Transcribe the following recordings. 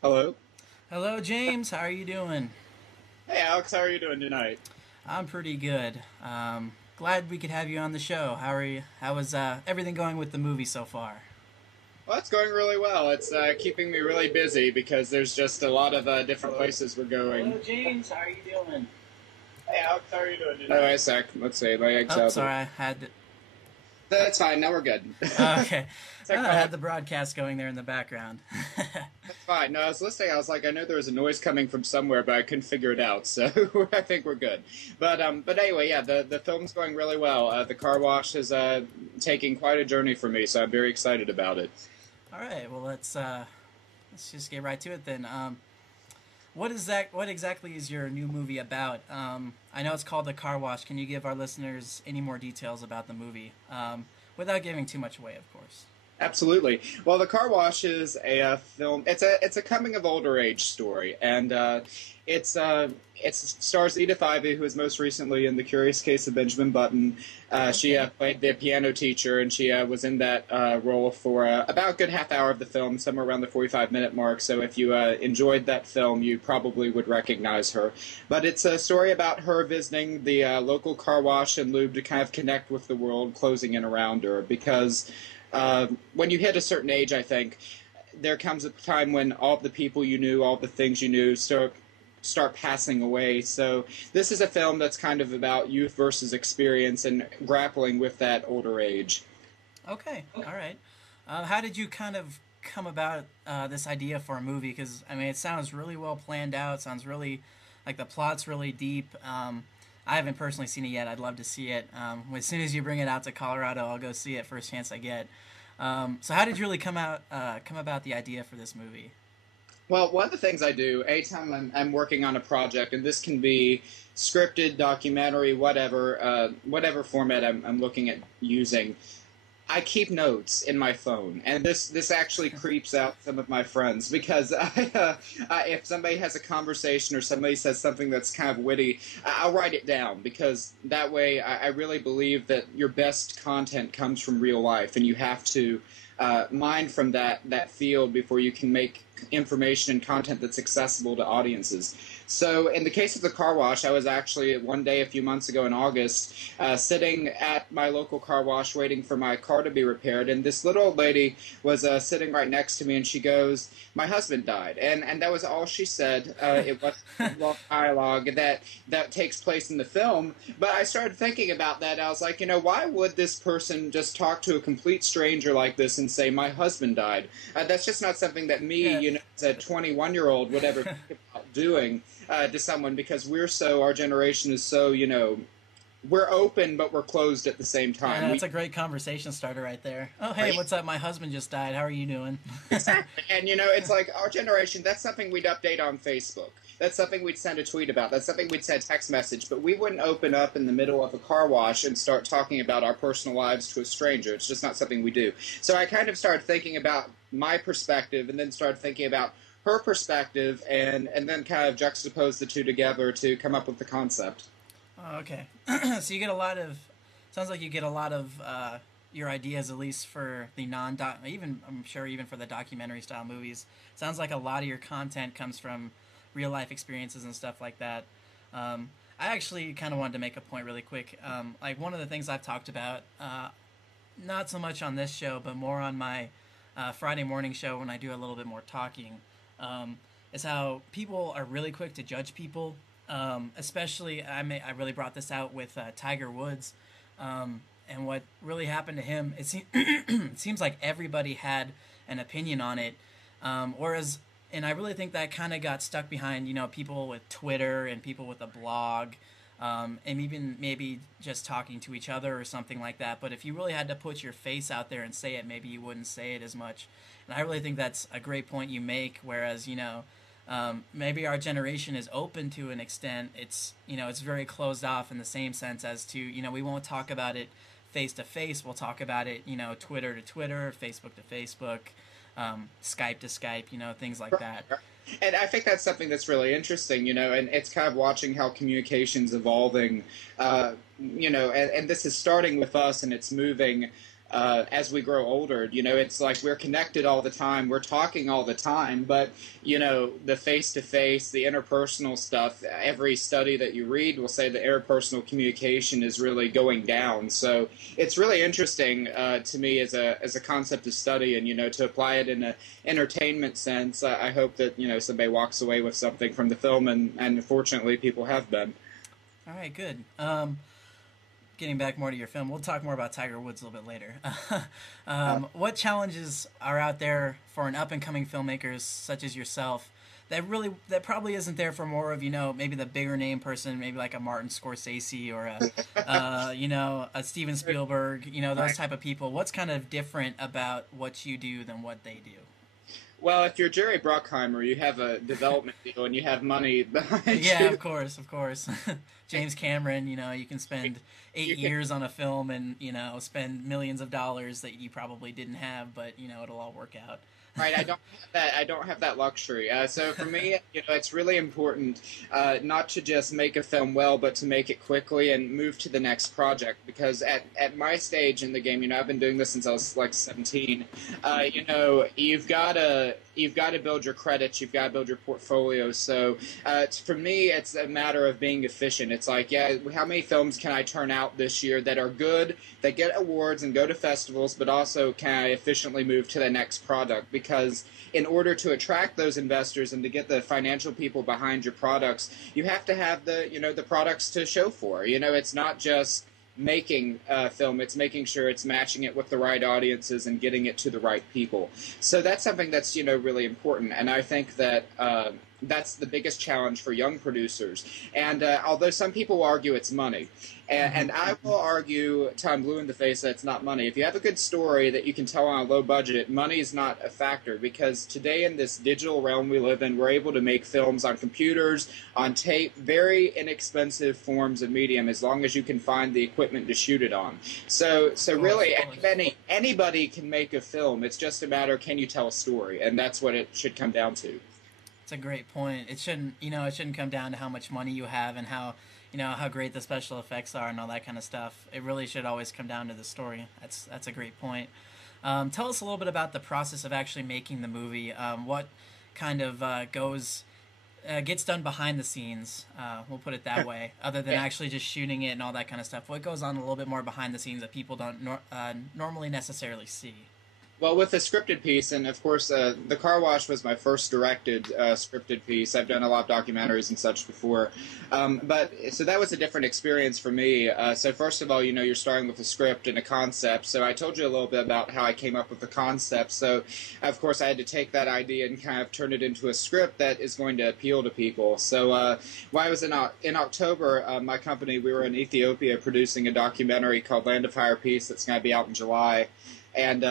Hello. Hello, James. How are you doing? Hey, Alex. How are you doing tonight? I'm pretty good. Glad we could have you on the show. How are you? How is everything going with the movie so far? Well, it's going really well. It's keeping me really busy because there's just a lot of different places we're going. Hello, James. How are you doing? Hey, Alex. How are you doing tonight? Oh, wait a sec. Let's see. My eggs Oh, out. sorry. I had. That's fine. Now we're good. Okay. I Technology. had the broadcast going there in the background. That's fine. No, I was listening. I was like, I know there was a noise coming from somewhere, but I couldn't figure it out. So I think we're good. But anyway, yeah, the film's going really well. The car wash is taking quite a journey for me, so I'm very excited about it. All right. Well, let's just get right to it then. What is that? What exactly is your new movie about? I know it's called The Car Wash. Can you give our listeners any more details about the movie, without giving too much away, of course? Absolutely. Well, The Car Wash is a film. It's a coming of older age story, and it stars Edith Ivey, who is most recently in The Curious Case of Benjamin Button. She Okay. played the piano teacher, and she was in that role for about a good half hour of the film, somewhere around the 45-minute mark. So if you enjoyed that film, you probably would recognize her. But it's a story about her visiting the local car wash and lube to kind of connect with the world closing in around her, because when you hit a certain age, I think there comes a time when all the people you knew, all the things you knew, start passing away. So this is a film that's kind of about youth versus experience and grappling with that older age. Okay. All right. How did you kind of come about this idea for a movie? Because I mean, it sounds really well planned out. Sounds really like the plot's really deep. I haven't personally seen it yet. I'd love to see it. As soon as you bring it out to Colorado, I'll go see it first chance I get. So how did you really come about the idea for this movie? Well, one of the things I do anytime I'm working on a project, and this can be scripted, documentary, whatever format I'm looking at using, I keep notes in my phone, and this actually creeps out some of my friends because if somebody has a conversation or somebody says something that's kind of witty, I'll write it down because that way I really believe that your best content comes from real life, and you have to mine from that field before you can make information and content that's accessible to audiences. So, in the case of the car wash, I was actually one day a few months ago in August sitting at my local car wash waiting for my car to be repaired, and this little old lady was sitting right next to me, and she goes, "My husband died," and that was all she said. It was long dialogue that takes place in the film, but I started thinking about that. I was like, why would this person just talk to a complete stranger like this and say, "My husband died"? That's just not something that me, Yeah, as a 21-year-old would ever think about doing to someone, because our generation is so, we're open but we're closed at the same yeah, time. that's a great conversation starter right there. Oh, hey, Right? what's up? My husband just died. How are you doing? Exactly. And it's like our generation, that's something we'd update on Facebook. That's something we'd send a tweet about. That's something we'd send a text message. But we wouldn't open up in the middle of a car wash and start talking about our personal lives to a stranger. It's just not something we do. So I kind of started thinking about my perspective and then started thinking about her perspective and then kind of juxtapose the two together to come up with the concept. Oh, okay. So you get a lot of. Sounds like you get a lot of your ideas, at least for the non-doc. Even I'm sure even for the documentary style movies. Sounds like a lot of your content comes from real life experiences and stuff like that. I actually kind of wanted to make a point really quick. Like one of the things I've talked about, not so much on this show, but more on my Friday morning show when I do a little bit more talking, is how people are really quick to judge people. Especially, I really brought this out with Tiger Woods, and what really happened to him. It seems like everybody had an opinion on it, whereas, and I really think that kind of got stuck behind people with Twitter and people with a blog, and even maybe just talking to each other or something like that. But if you really had to put your face out there and say it, maybe you wouldn't say it as much. And I really think that's a great point you make. Whereas maybe our generation is open to an extent. It's very closed off in the same sense as to we won't talk about it face to face. We'll talk about it Twitter to Twitter, Facebook to Facebook, Skype to Skype, things like that. And I think that's something that's really interesting, and it's kind of watching how communication's evolving, and this is starting with us and it's moving as we grow older. It's like we're connected all the time, we're talking all the time, but the face-to-face, the interpersonal stuff, every study that you read will say that interpersonal communication is really going down. So it's really interesting to me as a concept of study, and to apply it in an entertainment sense. I hope that somebody walks away with something from the film, and fortunately people have been. All right, good. Getting back more to your film, we'll talk more about Tiger Woods a little bit later. What challenges are out there for an up-and-coming filmmakers such as yourself that probably isn't there for more of maybe the bigger name person, maybe like a Martin Scorsese or a Steven Spielberg, those type of people? What's kind of different about what you do than what they do? Well, if you're Jerry Bruckheimer, you have a development deal and you have money behind you. Yeah, of course. James Cameron, you can spend 8 years on a film and, spend millions of dollars that you probably didn't have, but, it'll all work out. Right, I don't have that luxury. So for me, it's really important not to just make a film well, but to make it quickly and move to the next project. Because at my stage in the game, I've been doing this since I was like 17. You've got to build your credits, you've got to build your portfolio. So for me, it's a matter of being efficient. It's like, how many films can I turn out this year that are good, that get awards and go to festivals, but also can I efficiently move to the next product? Because in order to attract those investors and to get the financial people behind your products, you have to have the products to show for. It's not just making film, it's making sure it's matching it with the right audiences and getting it to the right people. So that's something that's really important, and I think that that's the biggest challenge for young producers. And although some people argue it's money, and I will argue till I'm blue in the face that it's not money. If you have a good story that you can tell on a low budget, money is not a factor, because today in this digital realm we live in, we're able to make films on computers, on tape, very inexpensive forms of medium, as long as you can find the equipment to shoot it on. So really, anybody can make a film. It's just a matter, can you tell a story? And that's what it should come down to. That's a great point. It shouldn't come down to how much money you have and how great the special effects are and all that kind of stuff. It really should always come down to the story. That's a great point. Tell us a little bit about the process of actually making the movie. What kind of gets done behind the scenes, we'll put it that way, other than actually just shooting it and all that kind of stuff. What goes on a little bit more behind the scenes that people don't normally necessarily see? Well, with the scripted piece, and of course, The Car Wash was my first directed scripted piece. I've done a lot of documentaries and such before. So that was a different experience for me. So first of all, you're starting with a script and a concept. So I told you a little bit about how I came up with the concept. So, of course, I had to take that idea and kind of turn it into a script that is going to appeal to people. So when I was in October, my company, we were in Ethiopia producing a documentary called Land of Higher Peace that's going to be out in July. And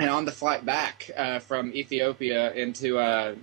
on the flight back from Ethiopia into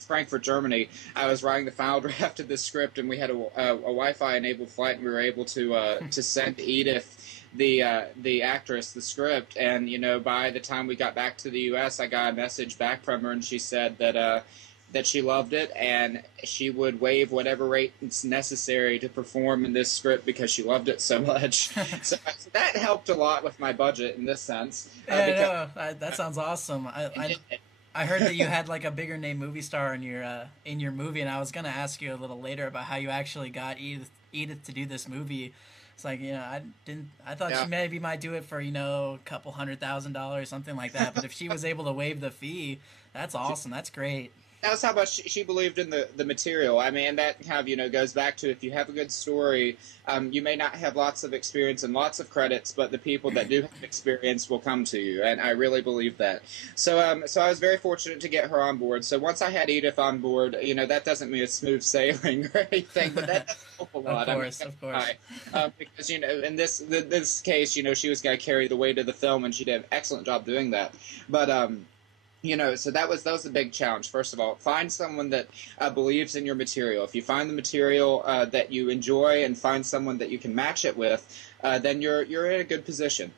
Frankfurt, Germany, I was writing the final draft of the script, and we had a Wi-Fi enabled flight, and we were able to send Edith, the actress, the script. And by the time we got back to the U.S., I got a message back from her, and she said that she loved it, and she would waive whatever rates necessary to perform in this script because she loved it so much. so that helped a lot with my budget in this sense. That sounds awesome. I heard that you had like a bigger name movie star in your movie, and I was gonna ask you a little later about how you actually got Edith to do this movie. It's like, I thought she maybe might do it for, a couple $100,000, something like that. But if she was able to waive the fee, that's awesome. That's great. That's how much she believed in the material. I mean, that kind of, goes back to, if you have a good story, you may not have lots of experience and lots of credits, but the people that do have experience will come to you, and I really believe that. So I was very fortunate to get her on board. So once I had Edith on board, that doesn't mean it's smooth sailing or anything, but that does help a lot. Of course. Because, in this case, she was going to carry the weight of the film, and she did an excellent job doing that. But, so that was the big challenge. First of all, find someone that believes in your material. If you find the material that you enjoy and find someone that you can match it with, then you're in a good position.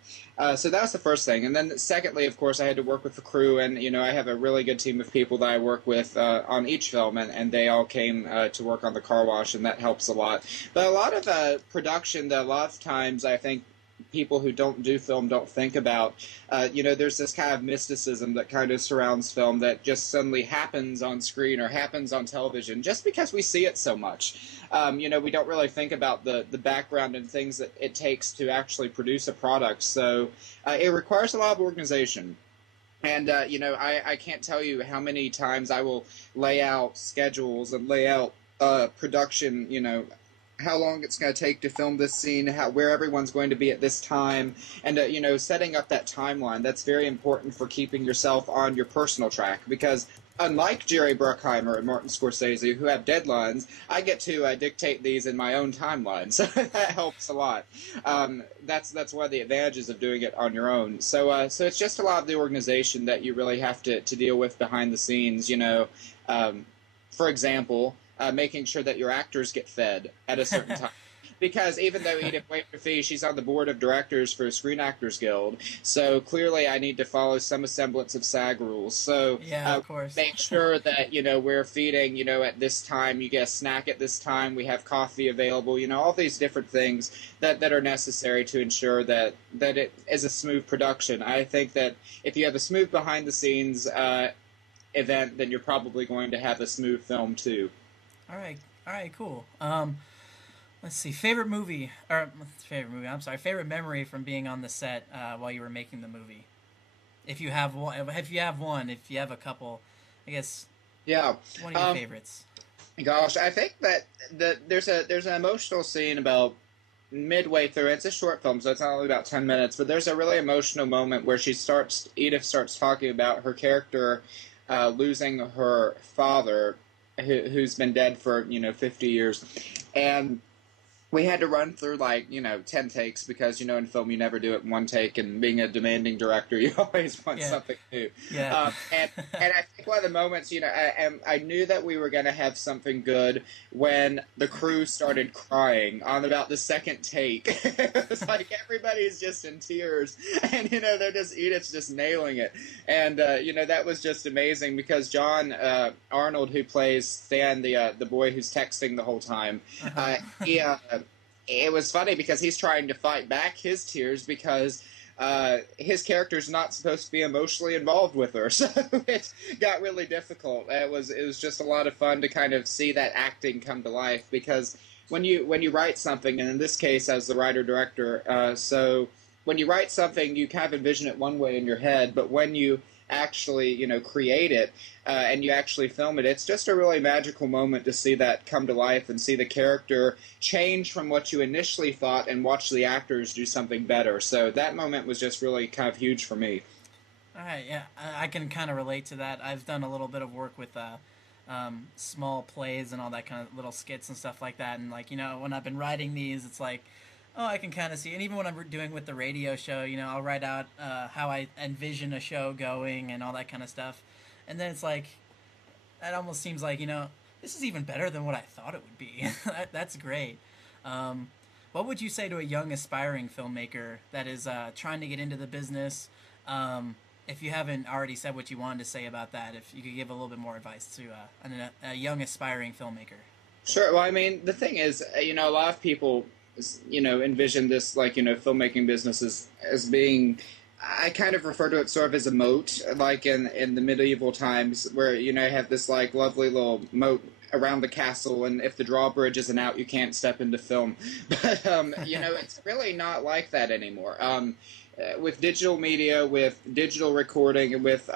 So that was the first thing. And then secondly, of course, I had to work with the crew, and I have a really good team of people that I work with on each film, and they all came to work on The Car Wash, and that helps a lot. But a lot of production that a lot of times I think people who don't do film don't think about. There's this kind of mysticism that kind of surrounds film that just suddenly happens on screen or happens on television just because we see it so much. We don't really think about the background and things that it takes to actually produce a product. So it requires a lot of organization. And, I can't tell you how many times I will lay out schedules and lay out production, how long it's going to take to film this scene, where everyone's going to be at this time, and, setting up that timeline. That's very important for keeping yourself on your personal track, because unlike Jerry Bruckheimer and Martin Scorsese, who have deadlines, I get to dictate these in my own timeline, so that helps a lot. That's one of the advantages of doing it on your own. So it's just a lot of the organization that you really have to deal with behind the scenes. For example, making sure that your actors get fed at a certain time. Because even though Edith Ivey, she's on the board of directors for Screen Actors Guild, so clearly I need to follow some semblance of SAG rules. So yeah, of course. Make sure that, we're feeding, at this time, you get a snack at this time, we have coffee available, all these different things that are necessary to ensure that it is a smooth production. I think that if you have a smooth behind-the-scenes event, then you're probably going to have a smooth film, too. All right, cool. Let's see, favorite memory from being on the set while you were making the movie. If you have one, if you have a couple, I guess. Yeah. One of your favorites. Gosh, I think that there's an emotional scene about midway through. It's a short film, so it's not only about 10 minutes, but there's a really emotional moment where Edith starts talking about her character losing her father, who's been dead for 50 years, and we had to run through 10 takes because in film you never do it in one take, and being a demanding director you always want something new. Yeah. And I think one of the moments I knew that we were going to have something good when the crew started crying on about the second take. It was like everybody's just in tears, and Edith's just nailing it, and that was just amazing because John Arnold, who plays Stan, the boy who's texting the whole time, it was funny because he's trying to fight back his tears because his character's not supposed to be emotionally involved with her, so it got really difficult. It was just a lot of fun to kind of see that acting come to life, because when you write something, and in this case as the writer-director, so when you write something you kind of envision it one way in your head, but when you actually create it and you actually film it, it's just a really magical moment to see that come to life and see the character change from what you initially thought and watch the actors do something better. So that moment was just really kind of huge for me. All right, yeah, I can kind of relate to that. I've done a little bit of work with small plays and all that kind of little skits and stuff like that, and when I've been writing these, it's like, oh, I can kind of see. And even when I'm doing with the radio show, I'll write out how I envision a show going and all that kind of stuff. And then it's like, that almost seems like, this is even better than what I thought it would be. That's great. What would you say to a young aspiring filmmaker that is trying to get into the business? If you haven't already said what you wanted to say about that, if you could give a little bit more advice to a young aspiring filmmaker. Sure. Well, I mean, the thing is, a lot of people envision this filmmaking business as being, I kind of refer to it sort of as a moat, like in the medieval times, where you have this lovely little moat around the castle, and if the drawbridge isn't out, you can't step into film. But it's really not like that anymore. With digital media, with digital recording, and with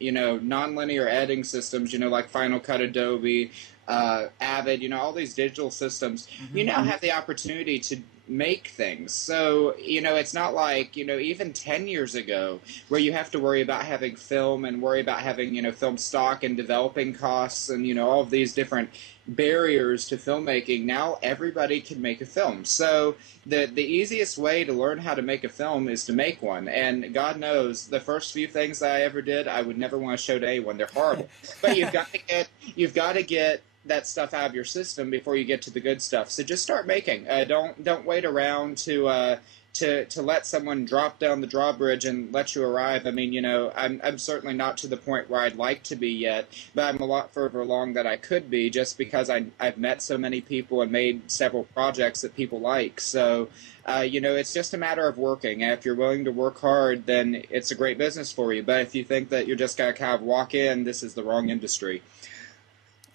non-linear editing systems, like Final Cut, Adobe, Avid, all these digital systems, you now have the opportunity to make things. So, it's not like, even 10 years ago where you have to worry about having film and worry about having, film stock and developing costs and, all of these different barriers to filmmaking. Now everybody can make a film. So the easiest way to learn how to make a film is to make one. And God knows the first few things that I ever did, I would never want to show to anyone. They're horrible. But you've got to get that stuff out of your system before you get to the good stuff. So just start making. Don't wait around to to let someone drop down the drawbridge and let you arrive. I mean, I'm certainly not to the point where I'd like to be yet, but I'm a lot further along than I could be, just because I've met so many people and made several projects that people like. So, it's just a matter of working. And if you're willing to work hard, then it's a great business for you. But if you think that you're just going to kind of walk in, this is the wrong industry.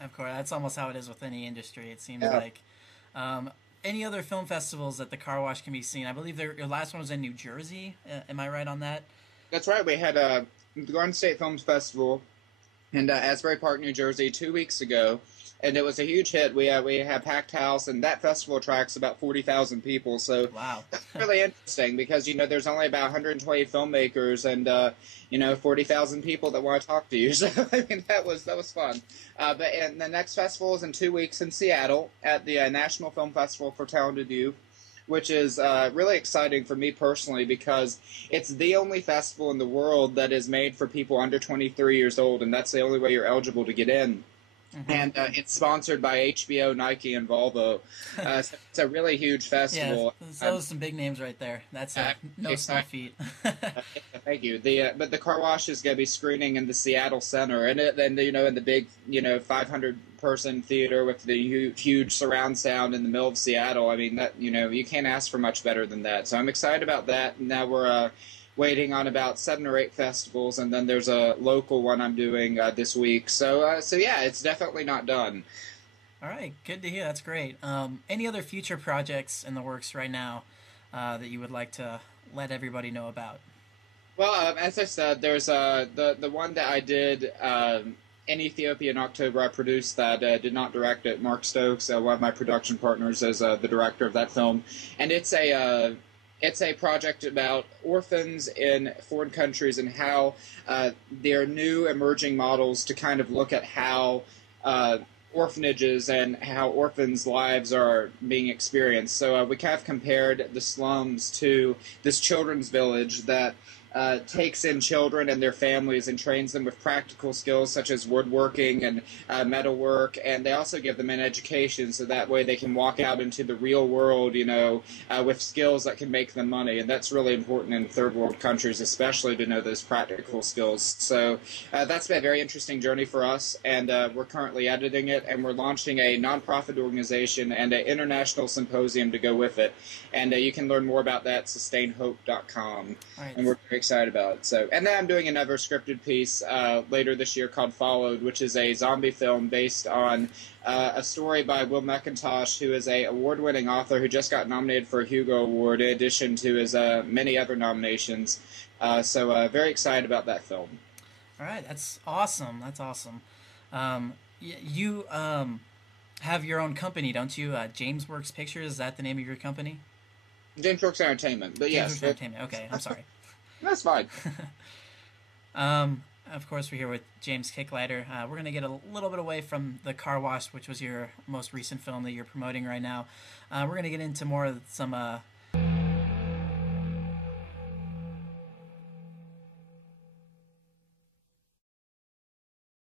Of course, that's almost how it is with any industry, it seems Yeah. like. Any other film festivals that the car wash can be seen? I believe your last one was in New Jersey. Am I right on that? That's right. We had the Garden State Films Festival in Asbury Park, New Jersey, 2 weeks ago, and it was a huge hit. We had packed house, and that festival attracts about 40,000 people. So Wow. that's really interesting because there's only about 120 filmmakers and 40,000 people that want to talk to you. So I mean that was fun. And the next festival is in 2 weeks in Seattle at the National Film Festival for Talented Youth, which is really exciting for me personally because it's the only festival in the world that is made for people under 23 years old, and that's the only way you're eligible to get in. Mm-hmm. And it's sponsored by HBO, Nike, and Volvo. So it's a really huge festival. Yeah, those are some big names right there. That's no small feat. Thank you. But the car wash is going to be screening in the Seattle Center, and in the big 500-person theater with the huge surround sound in the middle of Seattle. I mean that you can't ask for much better than that. So I'm excited about that. Now we're waiting on about 7 or 8 festivals, and then there's a local one I'm doing this week. So yeah, it's definitely not done. All right, good to hear. That's great. Any other future projects in the works right now that you would like to let everybody know about? Well, as I said, there's the one that I did in Ethiopia in October. I produced that, did not direct it. Mark Stokes, one of my production partners, is the director of that film, and it's a project about orphans in foreign countries and how there are new emerging models to kind of look at how orphanages and how orphans' lives are being experienced. So we kind of compared the slums to this children's village that takes in children and their families and trains them with practical skills such as woodworking and metalwork, and they also give them an education so that way they can walk out into the real world, with skills that can make them money. And that's really important in third world countries, especially to know those practical skills. So that's been a very interesting journey for us, and we're currently editing it, and we're launching a nonprofit organization and an international symposium to go with it. And you can learn more about that at sustainhope.com. Right. And we're very excited about it. So, and then I'm doing another scripted piece later this year called Followed, which is a zombie film based on a story by Will McIntosh, who is a award-winning author who just got nominated for a Hugo Award, in addition to his many other nominations. So very excited about that film. All right, that's awesome. That's awesome. You have your own company, don't you? James Works Pictures, is that the name of your company? James Works Entertainment, but James yes. Works Entertainment. Okay, I'm sorry. That's fine. Of course, we're here with James Kicklighter. We're going to get a little bit away from the car wash, which was your most recent film that you're promoting right now. We're going to get into more of some